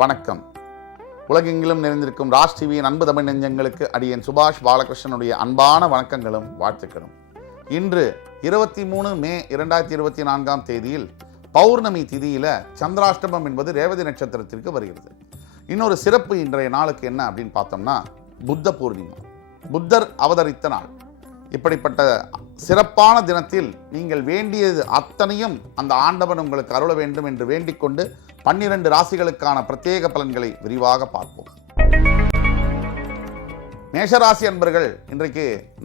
வணக்கம். உலகெங்கிலும் நிறைந்திருக்கும் ராஜ் டிவியின் அன்பு தமிழ் நெஞ்சங்களுக்கு அடியேன் சுபாஷ் பாலகிருஷ்ணனுடைய அன்பான வணக்கங்களும் வாழ்த்துக்களும். இன்று 23 மே 2024 தேதியில் பௌர்ணமி திதியில சந்திராஷ்டமம் என்பது ரேவதி நட்சத்திரத்திற்கு வருகிறது. இன்னொரு சிறப்பு இன்றைய நாளுக்கு என்ன அப்படின்னு பார்த்தோம்னா புத்த பூர்ணிமா, புத்தர் அவதரித்த நாள். இப்படிப்பட்ட சிறப்பான தினத்தில் நீங்கள் வேண்டியது அத்தனையும் அந்த ஆண்டவன் உங்களுக்கு அருள வேண்டும் என்று வேண்டிக் கொண்டு 12 ராசிகளுக்கான பிரத்யேக பலன்களை விரிவாக பார்ப்போம். மேஷராசி அன்பர்கள் இன்றைக்கு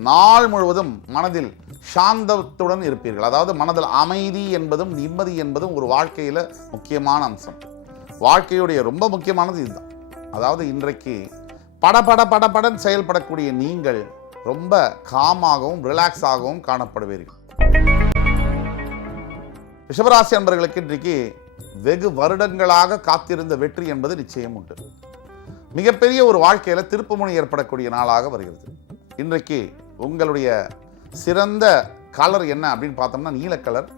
நாள் முழுவதும் மனதில் சாந்தத்துடன் இருப்பீர்கள். அதாவது மனதில் அமைதி என்பதும் நிம்மதி என்பதும் ஒரு வாழ்க்கையில் முக்கியமான அம்சம். வாழ்க்கையுடைய ரொம்ப முக்கியமானது இதுதான். அதாவது இன்றைக்கு படபடன் செயல்படக்கூடிய நீங்கள் ரொம்ப காமாகவும் ரிலாக்ஸாகவும் காணப்படுவீர்கள். ரிஷபராசி அன்பர்களுக்கு இன்றைக்கு வெகு வருடங்களாக காத்திருந்த வெற்றி என்பது நிச்சயம் உண்டு. மிகப்பெரிய ஒரு வாழ்க்கையில் திருப்புமுனை ஏற்படக்கூடிய நாளாக வருகிறது. இன்றைக்கு உங்களுடைய சிறந்த கலர் என்ன அப்படின்னு பார்த்தோம்னா நீல கலர்.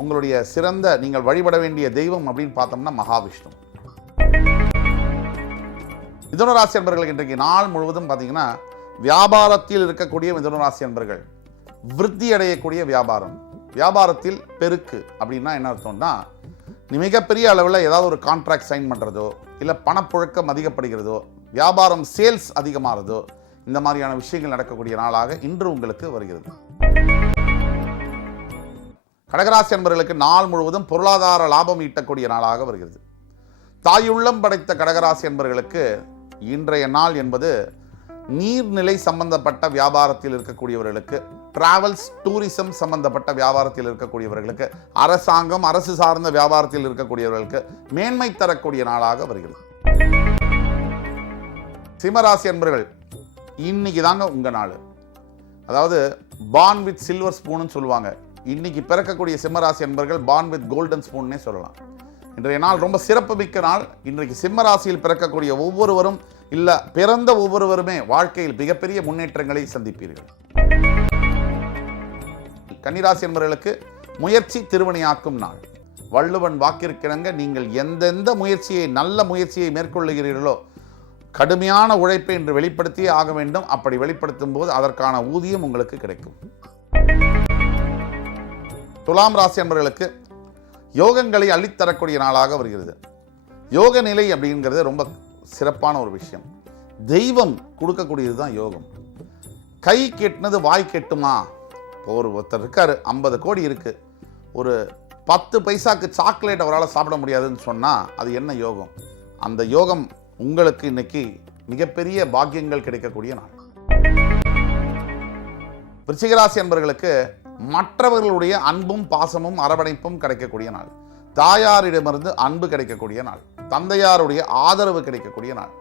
உங்களுடைய சிறந்த நீங்கள் வழிபட வேண்டிய தெய்வம் அப்படின்னு பார்த்தோம்னா மகாவிஷ்ணு. மிதுன ராசி அன்பர்களுக்கு இன்றைக்கு நாள் முழுவதும் பார்த்தீங்கன்னா வியாபாரத்தில் இருக்கக்கூடிய மிதுன ராசி அன்பர்கள் விருத்தி அடையக்கூடிய வியாபாரத்தில் பெருக்கு அப்படின்னா என்ன அர்த்தம்னா மிகப்பெரிய அளவில் ஏதாவது ஒரு கான்ட்ராக்ட் சைன் பண்ணுறதோ இல்லை பணப்புழக்கம் அதிகப்படுகிறதோ வியாபாரம் சேல்ஸ் அதிகமாகிறதோ இந்த மாதிரியான விஷயங்கள் நடக்கக்கூடிய நாளாக இன்று உங்களுக்கு வருகிறது. கடகராசி அன்பர்களுக்கு நாள் முழுவதும் பொருளாதார லாபம் ஈட்டக்கூடிய நாளாக வருகிறது. தாயுள்ளம் படைத்த கடகராசி அன்பர்களுக்கு இன்றைய நாள் என்பது நீர்நிலை சம்பந்தப்பட்ட வியாபாரத்தில் இருக்கக்கூடியவர்களுக்கு, டிராவல்ஸ் டூரிசம் சம்பந்தப்பட்ட வியாபாரத்தில் இருக்கக்கூடியவர்களுக்கு, அரசாங்கம் அரசு சார்ந்த வியாபாரத்தில் இருக்கக்கூடியவர்களுக்கு மேன்மை தரக்கூடிய நாளாக வருகிறது. சிம்மராசி அன்பர்கள் இன்னைக்கு தாங்க உங்க நாள். அதாவது பார்ன் வித் சில்வர் ஸ்பூன்னு சொல்லுவாங்க. இன்னைக்கு பிறக்கக்கூடிய சிம்மராசி அன்பர்கள் பார்ன் வித் கோல்டன் ஸ்பூன்னே சொல்லலாம். இன்றைய நாள் ரொம்ப சிறப்புமிக்க நாள். இன்றைக்கு சிம்மராசியில் பிறக்கக்கூடிய ஒவ்வொருவரும் இல்ல பிறந்த ஒவ்வொருவருமே வாழ்க்கையில் மிகப்பெரிய முன்னேற்றங்களை சந்திப்பீர்கள். கன்னிராசி என்பவர்களுக்கு முயற்சி திருவினையாக்கும் நாள். வள்ளுவன் வாக்கிற்கிணங்க நீங்கள் எந்தெந்த முயற்சியை நல்ல முயற்சியை மேற்கொள்ளுகிறீர்களோ கடுமையான உழைப்பை என்று வெளிப்படுத்தியே ஆக வேண்டும். அப்படி வெளிப்படுத்தும் போது அதற்கான ஊதியம் உங்களுக்கு கிடைக்கும். துலாம் ராசி என்பவர்களுக்கு யோகங்களை அள்ளித்தரக்கூடிய நாளாக வருகிறது. யோக நிலை அப்படிங்கிறது ரொம்ப சிறப்பான ஒரு விஷயம். தெய்வம் கொடுக்கக்கூடியது தான் யோகம். கை கெட்டினது வாய் கெட்டுமா? ஒருத்தர் இருக்காரு, 50 கோடி இருக்கு, ஒரு 10 பைசாக்கு சாக்லேட் அவரால் சாப்பிட முடியாதுன்னு சொன்னா அது என்ன யோகம்? அந்த யோகம் உங்களுக்கு இன்னைக்கு மிகப்பெரிய பாக்கியங்கள் கிடைக்கக்கூடிய நாள். விருச்சிகராசி அன்பர்களுக்கு மற்றவர்களுடைய அன்பும் பாசமும் அரவணைப்பும் கிடைக்கக்கூடிய நாள். தாயாரிடமிருந்து அன்பு கிடைக்கக்கூடிய நாள். தந்தையாருடைய ஆதரவு கிடைக்கக்கூடிய நாள்.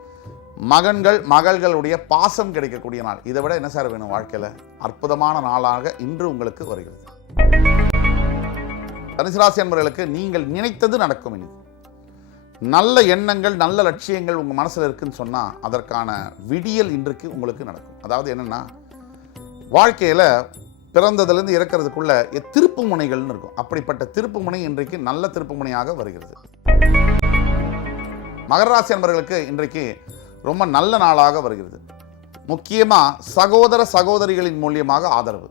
மகள்களுடைய பாசம் கிடைக்கக்கூடிய நாள். இதை விட என்ன சார் வேணும் வாழ்க்கையில்? அற்புதமான நாளாக இன்று உங்களுக்கு வருகிறது. தனுசு ராசி அன்பர்களுக்கு நீங்கள் நினைத்தது நடக்கும். இன்னைக்கு நல்ல எண்ணங்கள் நல்ல லட்சியங்கள் உங்கள் மனசில் இருக்குன்னு சொன்னால் அதற்கான விடியல் இன்றைக்கு உங்களுக்கு நடக்கும். அதாவது என்னென்னா வாழ்க்கையில் பிறந்ததுலேருந்து இறக்கிறதுக்குள்ள திருப்பு முனைகள்னு இருக்கும். அப்படிப்பட்ட திருப்பு முனை இன்றைக்கு நல்ல திருப்பு முனையாக வருகிறது. மகர ராசி அன்பர்களுக்கு இன்றைக்கு ரொம்ப நல்ல நாளாக வருகிறது. முக்கியமாக சகோதர சகோதரிகளின் மூலியமாக ஆதரவு.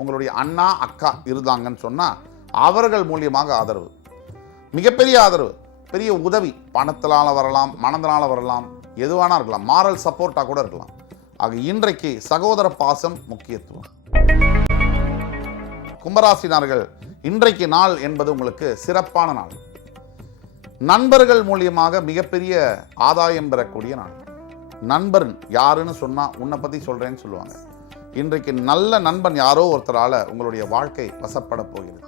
உங்களுடைய அண்ணா அக்கா இருந்தாங்கன்னு சொன்னால் அவர்கள் மூலியமாக ஆதரவு, மிகப்பெரிய ஆதரவு, பெரிய உதவி. பணத்தினால வரலாம், மனதினால வரலாம், எதுவானா இருக்கலாம், மாரல் சப்போர்ட்டாக கூட இருக்கலாம். ஆக இன்றைக்கு சகோதர பாசம் முக்கியத்துவம். கும்பராசினார்கள் இன்றைக்கு நாள் என்பது உங்களுக்கு சிறப்பான நாள். நண்பர்கள் மூலியமாக மிகப்பெரிய ஆதாயம் பெறக்கூடிய நாள். நண்பன் யாருன்னு சொன்னா உன்னை பத்தி சொல்றேன்னு சொல்லுவாங்க. இன்றைக்கு நல்ல நண்பன் யாரோ ஒருத்தரால உங்களுடைய வாழ்க்கை வசப்பட போகிறது.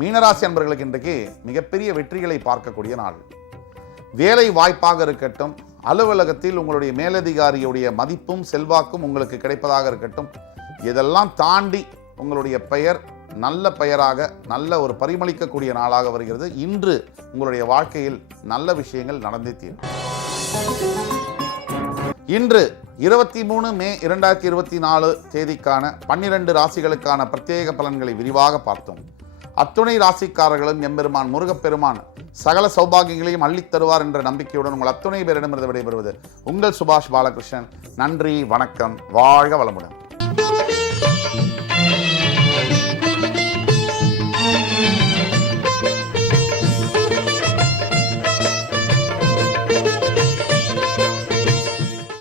மீனராசி அன்பர்களுக்கு இன்றைக்கு மிகப்பெரிய வெற்றிகளை பார்க்கக்கூடிய நாள். வேலை வாய்ப்பாக இருக்கட்டும், அலுவலகத்தில் உங்களுடைய மேலதிகாரியுடைய மதிப்பும் செல்வாக்கும் உங்களுக்கு கிடைப்பதாக இருக்கட்டும், இதெல்லாம் தாண்டி உங்களுடைய பெயர் நல்ல பெயராக நல்ல ஒரு பரிமளிக்கக்கூடிய நாளாக வருகிறது. இன்று உங்களுடைய வாழ்க்கையில் நல்ல விஷயங்கள் நடந்தே தீரும். இன்று 23 மே 2024 தேதிக்கான 12 ராசிகளுக்கான பிரத்யேக பலன்களை விரிவாக பார்த்தோம். அத்துணை ராசிக்காரர்களும் எம்பெருமான் முருகப்பெருமான் சகல சௌபாகியங்களையும் அள்ளித் தருவார் என்ற நம்பிக்கையுடன் உங்கள் அத்துணை பேரிடமிருந்து விடைபெறுவது உங்கள் சுபாஷ் பாலகிருஷ்ணன். நன்றி, வணக்கம், வாழ்க வளமுடன்.